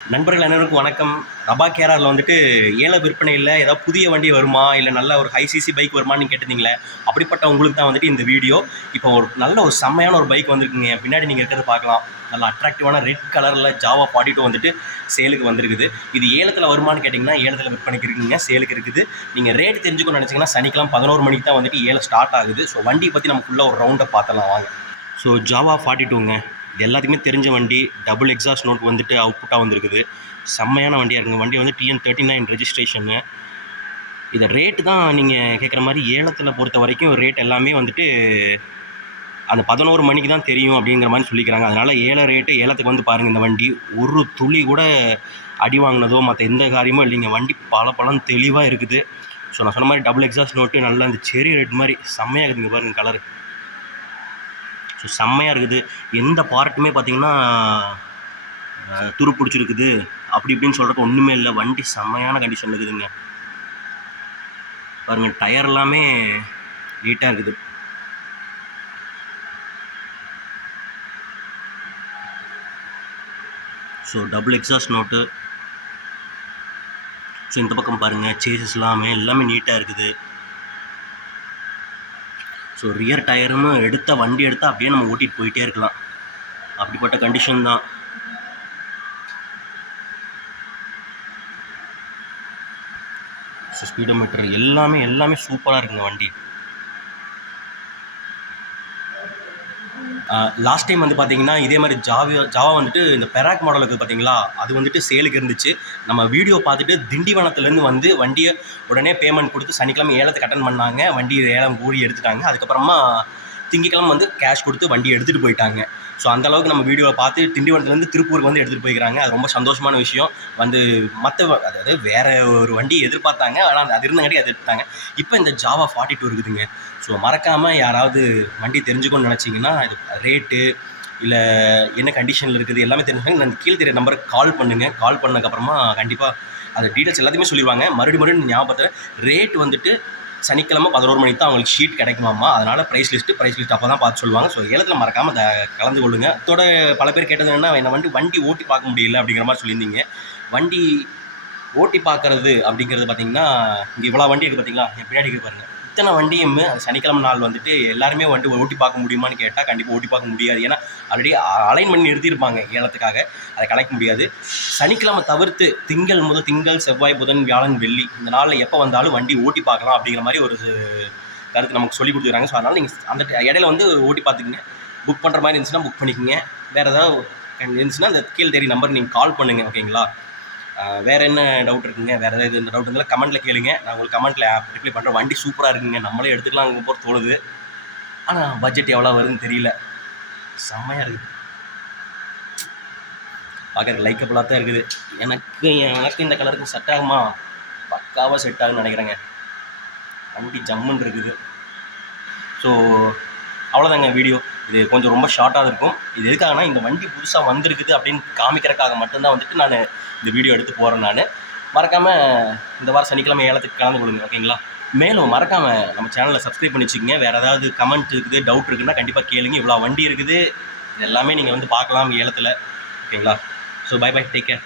நண்பர்கள் அனைவருக்கும் வணக்கம். ரபா கேராரில் வந்துட்டு ஏல விற்பனையில் ஏதாவது புதிய வண்டி வருமா இல்லை நல்ல ஒரு ஹை சிசி பைக் வருமான்னு கேட்டிருந்தீங்களே அப்படிப்பட்ட உங்களுக்கு தான் வந்துட்டு இந்த வீடியோ இப்போ ஒரு நல்ல ஒரு செம்மையான ஒரு பைக் வந்திருக்குங்க. பின்னாடி நீங்கள் இருக்கிறத பார்க்கலாம். நல்ல அட்ராக்டிவான ரெட் கலரில் ஜாவா ஃபார்ட்டி டூ வந்துட்டு சேலுக்கு வந்திருக்குது. இது ஏலத்தில் வருமான்னு கேட்டிங்கன்னா ஏலத்தில் விற்பனைக்கு இருக்குங்க. சேலுக்கு இருக்குது. நீங்கள் ரேட் தெரிஞ்சுக்கணும்னு நினச்சிங்கன்னா சனிக்கெல்லாம் பதினோரு மணிக்கு தான் வந்துட்டு ஏழை ஸ்டார்ட் ஆகுது. ஸோ வண்டியை பற்றி நமக்குள்ளே ஒரு ரவுண்டை பார்த்தலாம் வாங்க. ஸோ ஜாவா ஃபார்ட்டி டூங்க இது எல்லாத்துக்குமே தெரிஞ்ச வண்டி டபுள் எக்ஸாஸ்ட் நோட் வந்துட்டு அவுட்புட்டாக வந்திருக்குது. செம்மையான வண்டியாக இருக்குங்க. வண்டி வந்து டிஎன் தேர்ட்டி நைன் ரெஜிஸ்ட்ரேஷனு இதை ரேட்டு தான் நீங்கள் கேட்குற மாதிரி ஏலத்தில் பொறுத்த வரைக்கும் ரேட் எல்லாமே வந்துட்டு அந்த பதினோரு மணிக்கு தான் தெரியும் அப்படிங்கிற மாதிரி சொல்லிக்கிறாங்க. அதனால் ஏழை ரேட்டு ஏலத்துக்கு வந்து பாருங்கள் இந்த வண்டி. ஒரு துளி கூட அடி வாங்கினதோ மற்ற எந்த காரியமும் இல்லைங்க. வண்டி பல பழம் தெளிவாக இருக்குது. ஸோ நான் சொன்ன மாதிரி டபுள் எக்ஸாஸ்ட் நோட்டு நல்லா இந்த செரி ரெட் மாதிரி செம்மையாக இருக்குதுங்க பாருங்கள் கலரு ஸோ செம்மையாக இருக்குது. எந்த பார்ட்டுமே பார்த்திங்கன்னா துரு பிடிச்சிருக்குது. அப்படி இப்படின்னு சொல்கிறதுக்கு ஒன்றுமே இல்லை. வண்டி செம்மையான கண்டிஷன் இருக்குதுங்க. பாருங்கள் டயர் எல்லாமே நீட்டாக இருக்குது. So double exhaust note so இந்த பக்கம் பாருங்கள் சேசஸ் எல்லாமே எல்லாமே நீட்டாக இருக்குது. ஸோ ரியர் டயருன்னு எடுத்த வண்டி எடுத்தால் அப்படியே நம்ம ஓட்டிகிட்டு போயிட்டே இருக்கலாம். அப்படிப்பட்ட கண்டிஷன் தான். ஸோ ஸ்பீடோமீட்டர் எல்லாமே எல்லாமே சூப்பராக இருக்குங்க வண்டி. லாஸ்ட் டைம் வந்து பார்த்தீங்கன்னா இதே மாதிரி ஜாவா ஜாவா வந்துட்டு இந்த பெராக் மாடலுக்கு பார்த்தீங்களா அது வந்துட்டு சேலுக்கு இருந்துச்சு. நம்ம வீடியோ பார்த்துட்டு திண்டிவனத்துலேருந்து வந்து வண்டியை உடனே பேமெண்ட் கொடுத்து சனிக்கிழமை ஏலத்துக்கு அட்டன் பண்ணாங்க. வண்டி ஏலம் கூடி எடுத்துட்டாங்க. அதுக்கப்புறமா திங்கக்கிழமை வந்து கேஷ் கொடுத்து வண்டி எடுத்துகிட்டு போயிட்டாங்க. ஸோ அந்த அளவுக்கு நம்ம வீடியோவை பார்த்து திண்டிவனத்துலேருந்து திருப்பூருக்கு வந்து எடுத்துகிட்டு போய்க்கிறாங்க. அது ரொம்ப சந்தோஷமான விஷயம். வந்து மற்ற அதாவது வேறு ஒரு வண்டி எதிர்பார்த்தாங்க. ஆனால் அது இருந்தங்காட்டி அது எடுத்தாங்க இப்போ இந்த ஜாவா ஃபார்ட்டி டூ இருக்குதுங்க. ஸோ மறக்காமல் யாராவது வண்டி தெரிஞ்சுக்கணும்னு நினச்சிங்கன்னா இது ரேட்டு இல்லை என்ன கண்டிஷனில் இருக்குது எல்லாமே தெரிஞ்சுக்கணும் நான் கீழே தெரிய நம்பருக்கு கால் பண்ணுங்கள் கால் பண்ணதுக்கப்புறமா கண்டிப்பாக அந்த டீட்டெயில்ஸ் எல்லாத்தையுமே சொல்லிடுவாங்க மறுபடியும் மறுபடியும் ஞாபகத்தில் ரேட் வந்துட்டு சனிக்கிழமை பதினோரு மணிக்கு தான் அவங்களுக்கு ஷீட் கிடைக்குமாம்மா. அதனால் ப்ரைஸ் லிஸ்ட்டு ப்ரைஸ் லிஸ்ட் அப்போ தான் பார்த்து சொல்லுவாங்க. ஸோ ஏலத்தில் மறக்காமல் அதை கலந்து கொள்ளுங்க. அதோட பல பேர் கேட்டது என்னன்னா என்ன வண்டி வண்டி ஓட்டி பார்க்க முடியல அப்படிங்கிற மாதிரி சொல்லியிருந்தீங்க. வண்டி ஓட்டி பார்க்கறது அப்படிங்கிறது பார்த்தீங்கன்னா இங்கே இவ்வளோ வண்டி இருக்குது பார்த்தீங்களா? என் பின்னாடி பாருங்கள் அத்தனை வண்டியுமே அந்த சனிக்கிழமை நாள் வந்துட்டு எல்லாருமே வண்டி ஓட்டி பார்க்க முடியுமான்னு கேட்டால் கண்டிப்பாக ஓட்டி பார்க்க முடியாது. ஏன்னா ஆல்ரெடி அலைன் பண்ணி நிறுத்தியிருப்பாங்க ஏலத்துக்காக. அதை கலைக்க முடியாது. சனிக்கிழமை தவிர்த்து திங்கள் முதல் திங்கள் செவ்வாய் புதன் வியாழன் வெள்ளி இந்த நாளில் எப்போ வந்தாலும் வண்டி ஓட்டி பார்க்கலாம் அப்படிங்கிற மாதிரி ஒரு கருத்து நமக்கு சொல்லி கொடுத்துருக்காங்க. ஸோ அதனால் நீங்கள் அந்த இடையில வந்து ஓட்டி பார்த்துக்குங்க. புக் பண்ணுற மாதிரி இருந்துச்சுன்னா புக் பண்ணிக்கோங்க. வேறு ஏதாவது இருந்துச்சுன்னா அந்த கீழ் தேடி நம்பர் நீங்கள் கால் பண்ணுங்கள் ஓகேங்களா வேறு என்ன டவுட் இருக்குங்க? வேறு ஏதாவது இந்த டவுட் இருந்தாலும் கமெண்ட்டில் கேளுங்க. நான் உங்களுக்கு கமெண்ட்டில் ரிப்ளை பண்ணுறேன் வண்டி சூப்பராக இருக்குங்க. நம்மளே எடுத்துக்கலாம் அங்கே போகிற தோணுது. ஆனால் பட்ஜெட் எவ்வளோ வருதுன்னு தெரியல. செம்மையாக இருக்குது பார்க்குற லைக்கபிளாக தான் இருக்குது. எனக்கு எனக்கு இந்த கலருக்கு செட் ஆகுமா? பக்காவாக செட் ஆகுன்னு நினைக்கிறேங்க. வண்டி ஜம்முன்னு இருக்குது. ஸோ அவ்வளோதாங்க வீடியோ இது கொஞ்சம் ரொம்ப ஷார்ட்டாக இருக்கும். இது எதுக்காகனா இந்த வண்டி புதுசாக வந்திருக்குது அப்படின்னு காமிக்கிறக்காக மட்டும்தான் வந்துட்டு நான் இந்த வீடியோ எடுத்து போகிறேன் நான். மறக்காமல் இந்த வாரம் சனிக்கிழமை ஏலத்துக்கு கலந்து கொள்ளுங்க ஓகேங்களா மேலும் மறக்காமல் நம்ம சேனலை சப்ஸ்கிரைப் பண்ணி வச்சுக்கோங்க வேறு ஏதாவது கமெண்ட் இருக்குது டவுட் இருக்குன்னா கண்டிப்பாக கேளுங்க. இவ்வளோ வண்டி இருக்குது. இது எல்லாமே நீங்கள் வந்து பார்க்கலாம் ஏலத்தில் ஓகேங்களா so bye bye take care